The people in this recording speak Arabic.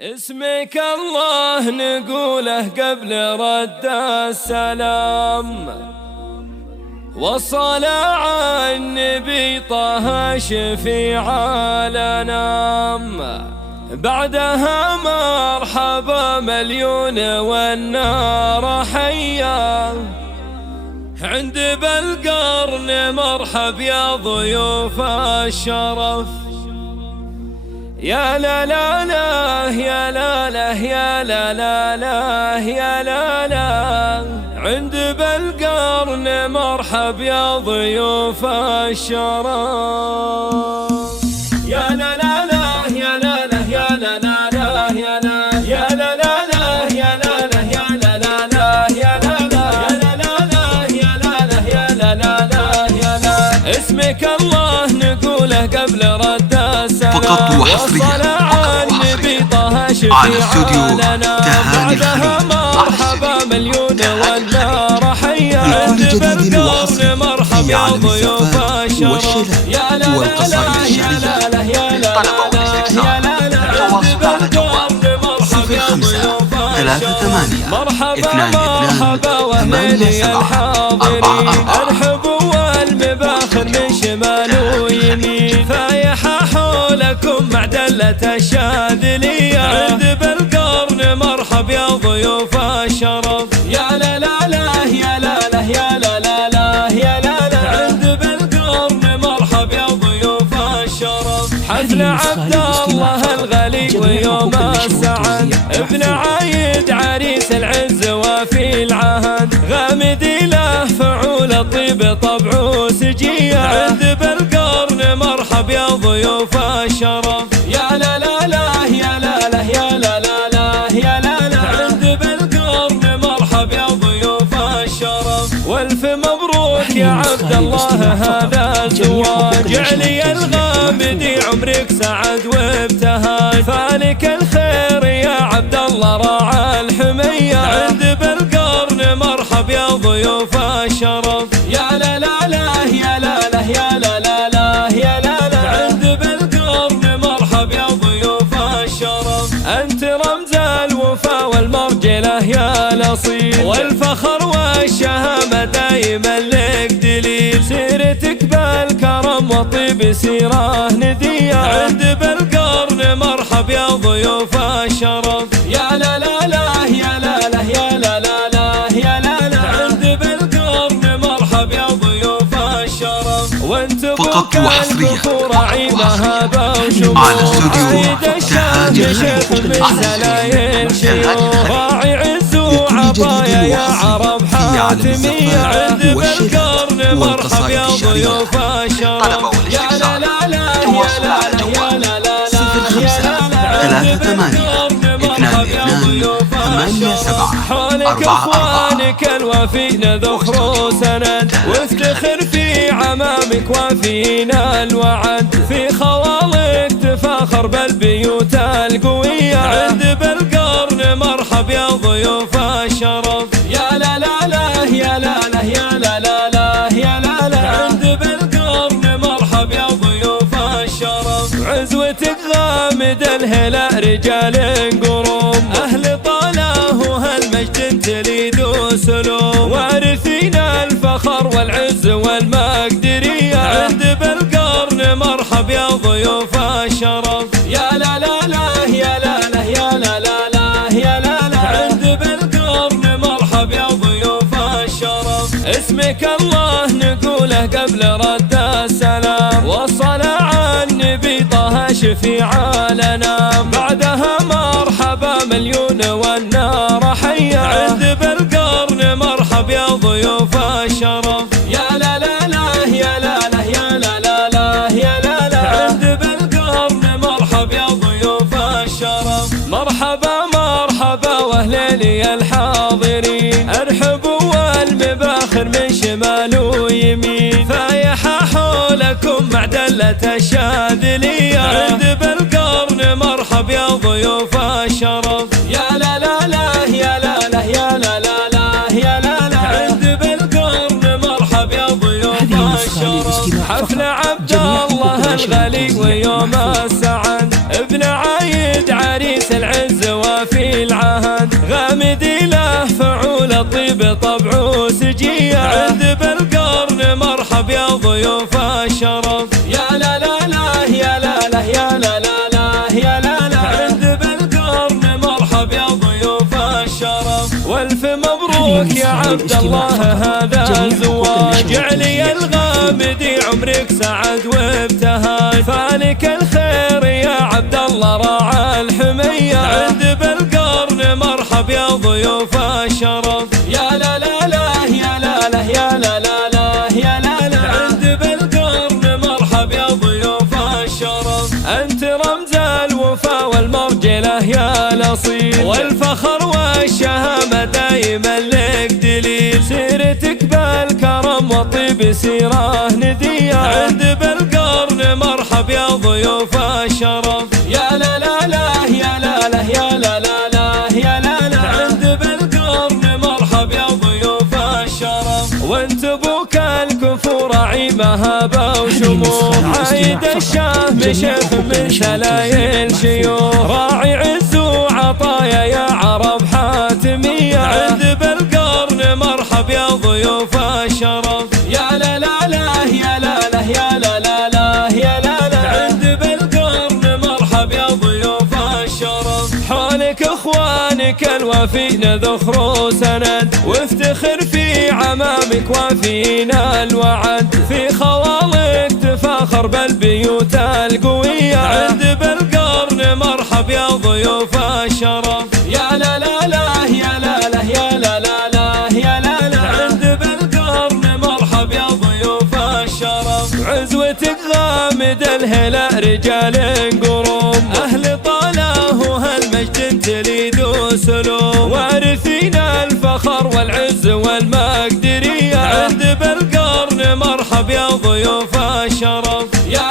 اسمك الله نقوله قبل رد السلام، والصلاة على النبي طه شفيع الأنام، بعدها مرحبا مليون والنار حيا، عند بالقرن مرحب يا ضيوف الشرف. يا لا لا لا يا لا لا يا لا لا لا يا لا لا، عند بالقرن مرحب يا ضيوف الشرف. يا لا لا لا يا لا لا يا لا لا لا يا لا يا لا لا لا يا لا لا يا لا لا لا يا لا لا يا لا لا يا لا لا يا لا. اسمك الله نقوله قبل رد السلام، فقط وحصريا على استوديو تهاني الخليل. مرحبا مليون والنار حيا، عند بالقرن مرحب يا ضيوف الشرف. يا لا لا يا لا لا يا لا يا لا لا، عند بالقرن مرحب يا ضيوف الشرف. مرحبا مرحبا واهلي الحاضرين، ارحبوا والمباخر من شمال ويمين، فايحة حولكم معدلة الشاذلية، عند بالقرن مرحب يا ضيوف الشرف. يا لا لا لا يا لا لا يا لا لا لا يا لا لا، عند بالقرن مرحب يا ضيوف الشرف. حفل عبد الله الغلي ويوم السعد، ابن عايد عريس العز وفي العهد، غامدي له فعول الطيب طبعه سجية، عند بالقرن مرحب يا ضيوف الشرف. يا لا لا لا يا لا لا يا لا لا لا يا لا لا، عند بالقرن مرحب يا ضيوف الشرف. والف مبروك يا عبد الله هذا الزواج، علي الغامدي عمرك سعد وابتهاج، فالك الخير يا عبد الله راعى الحمية، عند بالقرن مرحب يا ضيوف الشرف. يا لا لا لا يا لا لا يا لا لا لا يا لا لا، عند بالقرن مرحب يا ضيوف الشرف. انت رمز الوفا والمرجله يا الاصيل، والفخر والشهامه دايما لك دليل، سيرتك بالكرم وطيب سيره نديه، عند بالقرن مرحب يا ضيوف الشرف. يا لا لا لا يا لا لا يا لا لا لا يا لا لا، عند بالقرن مرحب يا ضيوف الشرف. وانت فقط وحصريا على استوديو تهاني الخليل. راعي عز وعطايا يا عرب حاتمية، عند بالقرن مرحب يا ضيوف الشرف. يا لا لا لا يا لا لا يا لا لا لا، عند بالقرن مرحب يا ضيوف الشرف. حولك اخوانك الوفين ذخر سند، وافتخر في عمامك وفينا الوعد، في خوالك تفاخر بالبيوت القوية، عند بالقرن مرحب يا ضيوف الشرف. يا لا لا لا يا لا لا يا لا لا لا يا لا لا، عند بالقرن مرحب يا ضيوف الشرف. عزوتك غامد الهلا رجال قروم، اهل طاله وهالمجد تليد سلوم، وارثين الفخر والعز والمقدرية، عند بالقرن مرحب يا ضيوف الشرف. يا لا لا لا يا لا لا يا لا لا لا يا لا لا، عند بالقرن مرحب يا ضيوف الشرف. اسمك الله نقوله قبل رد السلام، والصلاة على النبي طه شفيع الأنام، بعدها مرحبا مليون والنار حيا، عند بالقرن مرحب يا ضيوف الشرف. يا لا لا لا يا لا لا يا لا لا لا يا لا لا، عند بالقرن مرحب يا ضيوف الشرف. مرحبا مرحبا واهلي الحاضرين، ارحبوا والمباخر من شمال ويمين، فايحة حولكم معدلة الشاذلية، عند بالقرن مرحب يا ضيوف الشرف. يا لا لا لا يا لا لا يا لا لا لا يا لا لا، عند بالقرن مرحب يا ضيوف الشرف. حفل عبد الله الغلي ويوم السعد، ابن عايد عريس عريس العز وفي العهد، غامدي له فعول الطيب طبعه سجية، عند بالقرن مرحب يا ضيوف الشرف. يا لا لا لا يا لا لا يا لا لا لا يا لا لا، عند بالقرن مرحب يا ضيوف الشرف. والف مبروك يا عبد الله هذا الزواج، علي الغامدي عمرك سعد وابتهاج، فالك الخير يا عبد الله راعى الحمية، عند بالقرن مرحب يا ضيوف الشرف. يا لا لا لا يا لا لا يا لا لا لا يا لا لا، عند بالقرن مرحب يا ضيوف الشرف. انت رمز الوفا والمرجله يا الاصيل، والفخر والشهامه دايما لك دليل، سيرتك بالكرم والطيب سيره نديه، عند بالقرن مرحب يا ضيوف الشرف. يا لا لا لا يا لا لا يا لا لا لا يا لا لا، عند بالقرن مرحب يا ضيوف الشرف. وانت ابوك الكفور عيمها وشموخ، عايد الشام شيخ من سلايل شيوخ، راعي عز وعطايا يا عرب حاتمية، عند بالقرن مرحب يا ضيوف الشرف. يا لا لا لا يا لا لا يا لا لا لا يا لا لا، عند بالقرن مرحب يا ضيوف الشرف. حولك اخوانك الوفين ذخر سند، وافتخر في عمامك وفينا الوعد، في خوالك تفاخر بالبيوت القوية، عند بالقرن مرحب يا ضيوف الشرف. يا لا لا لا يا لا لا يا لا لا لا يا لا لا، عند بالقرن مرحب يا ضيوف الشرف. عزوتك غامد الهلا رجال قروم، أهل طاله هالمجد تليد سلوم، وارثين الفخر والعز والمقدرية، عند بالقرن مرحب يا ضيوف الشرف. يا